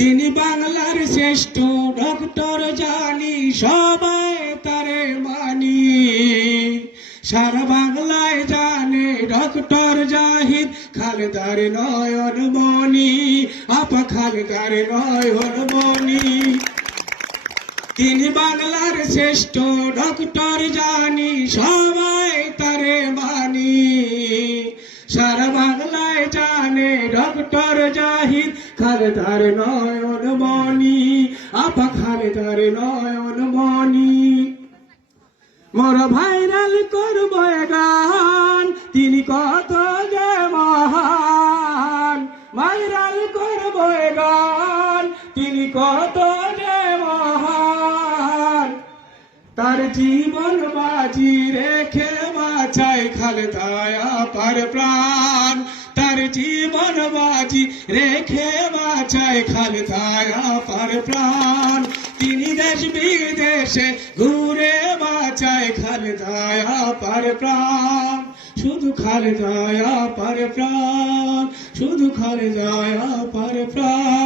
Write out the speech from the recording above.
তিনি বাংলার শ্রেষ্ঠ ডক্টর জানি, সবাই তারে মানি। সারা বাংলায় জানে ডক্টর জাহিদ খালেদার নয়ন মনি আপা খালেদার নয়ন মনি তিনি বাংলার শ্রেষ্ঠ ডক্টর জানি, সবাই বাংলায় জানে ডক্টর জাহিদ খালেদার নয়ন মনি আপা খালেদার নয়ন মনি মোর ভাইরাল করব গান, তিনি কত যে মহান। ভাইরাল করব গান, তিনি কত যে মহান। তার জীবন বাজি রেখে বাঁচাই খালেদায়া পার প্রাণ। তার জীবন বাজি রেখে বাঁচাই খালেদায়া পার প্রাণ। তিনি দেশ বিদেশে ঘুরে বাঁচাই খালেদায়া পার প্রাণ। শুধু খালে খালেদায়া পার প্রাণ, শুধু খালে খালেদায়া পার প্রাণ।